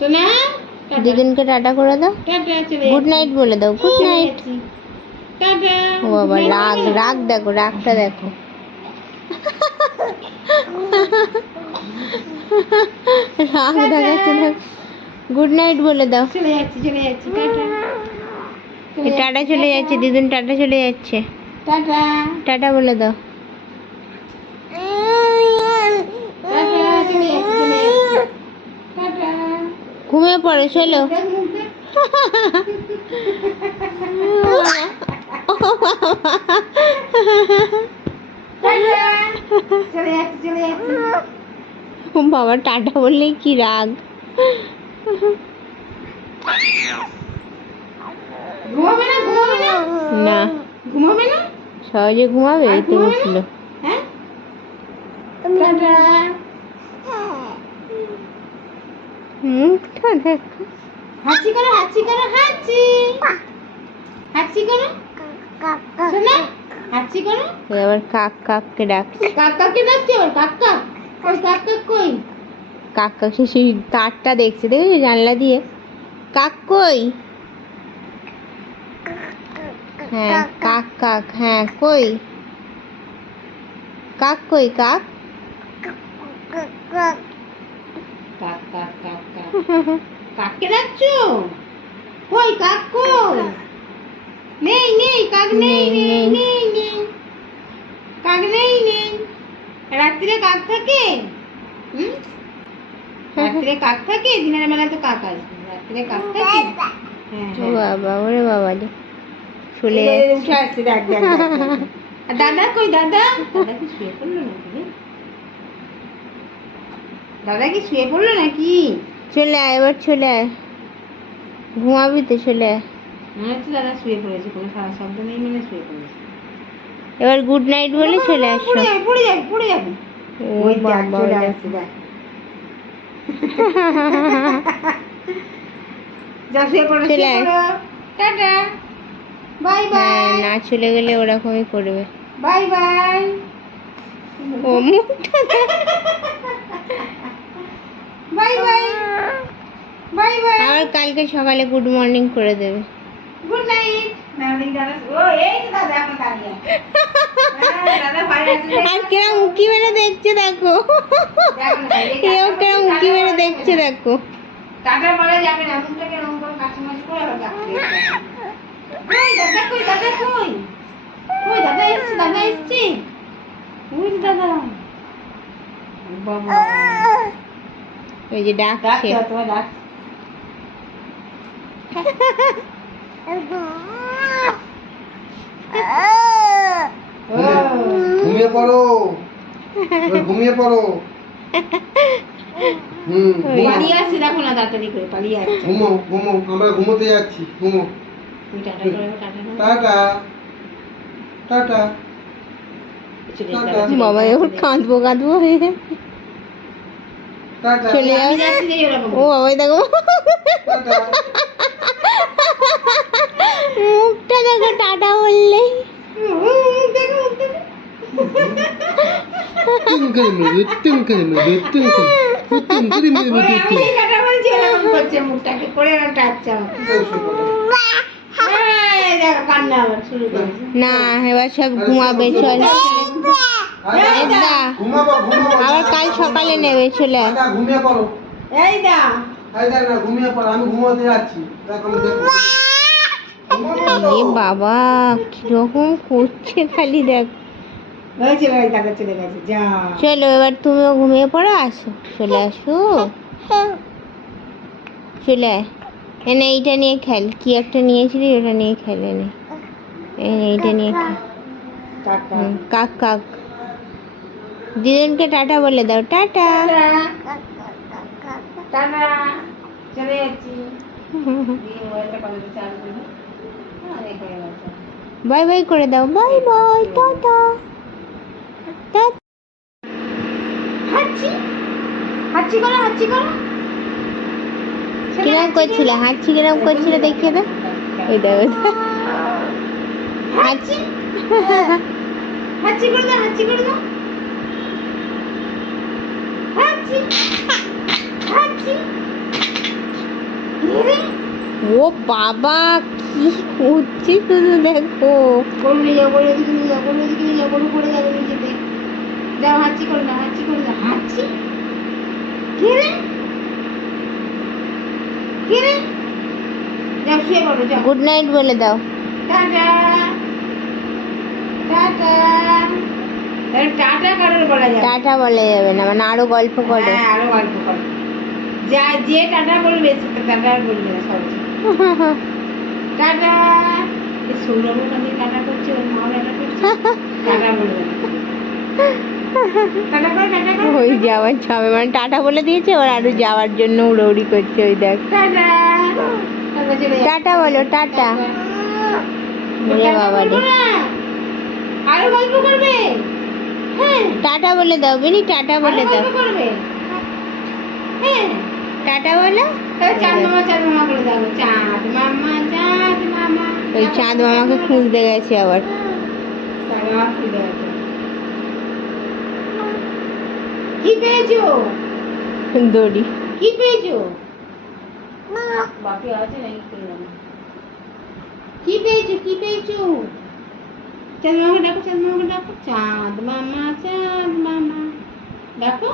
সোনা tata. Tata করে দাও। চলে গুড নাইট বলে দাও গুড নাইট। ও বাবা রাগ রাগ দেখো রাগটা দেখো। রাগ দেখাচ্ছে না। গুড নাইট বলে দাও। চলে যাচ্ছি চলে যাচ্ছি। টাটা। টাটা চলে যাচ্ছে দিদুন টাটা চলে যাচ্ছে। টাটা। টাটা বলে দাও টাটা চলে যাচ্ছি চলে যাচ্ছি টাটা চলে যাচ্ছি বাবা টাটা বললে কি রাগ? না না? না। ঘুমাবে না? সহজে ঘুমাবে এই তো উঠল। হ্যাঁ টাটা মুখটা দেখো হাঁচি করো হাঁচি করো হাঁচি। হাঁচি করো। শোনা হাঁচি করো। ও আবার কাক কাককে ডাকছে। কাকাকে ডাকছে আবার কাকা কই কাকা কই? কাক কাক সে সেই তারটা দেখছে দেখেছ জানলা দিয়ে? কাক কই? হ্যাঁ কাক কাক হ্যাঁ কই? কাক কই কাক কাক? কাক কাক কাক। কাককে ডাকছো? কই কাক কই? নেই নেই কাক নেই নেই নেই নেই। কাক নেই নেই। রাত্রিরে কাক থাকে? হুম? রাত্রিরে কাক থাকে? দিনের বেলা তো কাক আসবে। রাত্রিরে কাক থাকে? হ্যাঁ বাবা ওরে বাবা রে। চলে উঠে আসছে দেখ দেখ দাদা কই দাদা? দাদা কি শুয়ে পড়ল নাকি? দাদা কি শুয়ে পড়ল নাকি? চলে আয় এবার চলে আয়। ঘুমাবি তো চলে আয়। মনে হচ্ছে দাদা শুয়ে পড়েছে কোনো সারা শব্দ নেই মানে শুয়ে পড়েছে। এবার গুড নাইট বলে চলে আসো। পড়ে যাবে পড়ে যাবে পড়ে যাবে। ও ওই দেখ চলে আসছে দেখ। যা শুয়ে পড়ো চলে আয়। টাটা। Bye bye. না চলে গেলে ওরকমই করবে। Bye by. ও মুখটা বাই বাই। Bye by. আবার কালকে সকালে গুড মর্নিং করে দেবে। Good night. নামিন দাদা। ও এই তো দাদা এখন দাঁড়িয়ে হ্যাঁ। আর কেরম উকি মেরে দেখছে দেখো। এও কাকা উকি মেরে দেখছে দেখো। টাটা বলা যাবে না মুখটাকে এরকম করে করে আবার কই দাদা কই দাদা কই? কই দাদা এসছে দাদা এসছে? ওই যে দাদা। বাবা। ওই যে ডাকছে। তোমার ঘুমিয়ে পড়ো। ঘুমিয়ে পড়ো। হুম পালিয়ে আসছে দেখো না তাড়াতাড়ি করে পালিয়ে আসছে। ঘুমো ঘুমো আমরা ঘুমোতে যাচ্ছি ঘুমো। টাটা এবার কাঁদবো কাঁদবো। চলে যাচ্ছি ও বাবা এই দেখো মুখটা দেখো টাটা আবার না এবার সব ঘুমাবে চল। আবার কাল সকালে নেবে চলে। ঘুমিয়ে পড়ো। এই দা না ঘুমিয়ে পড়ো আমি ঘুমোতে যাচ্ছি। এ বাবা কীরকম করছে খালি দেখ। চলে এবার তুমিও ঘুমিয়ে পড়ো আসো চলে আসো। চলে আয়। এনে এইটা নিয়ে খেল। কি একটা নিয়েছিলি ওটা নিয়ে খেল এনে। এনে এইটা নিয়ে খেল। কাক কাক। দুজনকে টাটা বলে দাও। টাটা। টাটা। টাটা। চলে যাচ্ছি। বাই বাই করে দাও বাই বাই টাটা। হাঁচি। হাঁচি করো হাঁচি করো। কিরম করছিলে? হাঁচি কিরম করছিলে দেখিয়ে দে ওই দেখো। হাঁচি। হাঁচি করে দাও হাঁচি করে দাও। হাঁচি। হাঁচি? ও বাবা কি করছে শুধু দেখো। গরু নিয়ে এদিকে নিয়ে যাও এদিকে নিয়ে যাও পড়ে যাবে নিচেতে যাও হাঁচি করে না হাঁচি করে না। হাঁচি? কে রে? কে রে? যাও শুয়ে পড়ো যাও। গুড নাইট বলে দাও। টাটা। টাটা। টাটা কারোর বলা যায় টাটা বলা যাবে না মানে আরও গল্প করো। হ্যাঁ আরও গল্প করো। যা যে টাটা বলবে সে টাটা বলবে না টাটা। টাটা করছে ওর টাটা করছে। টাটা বলবে ওই যাওয়ার ছবে মানে টাটা বলে দিয়েছে ওর আরও যাওয়ার জন্য উড়ৌড়ি করছে ওই দেখ। টাটা। বলো টাটা বাবা বলব রে। আরও গল্প করবে? হ্যাঁ। টাটা বলে দাও বেনি টাটা বলে দাও। করবে? হ্যাঁ। টাটা বলো। তাহলে চাঁদ মামা চাঁদ মামা করে দাও চাঁদ মামা চাঁদ মামা। ওই চাঁদ মামাকে খুঁজতে গেছে আবার। কি পেয়েছ? দড়ি। কি পেয়েছ? বাকি আছে নাকি। কি পেয়েছ? কি পেয়েছ? চাঁদ মামাকে ডাকো চাঁদ মামাকে ডাকো। চাঁদ মামা চাঁদ মামা। ডাকো।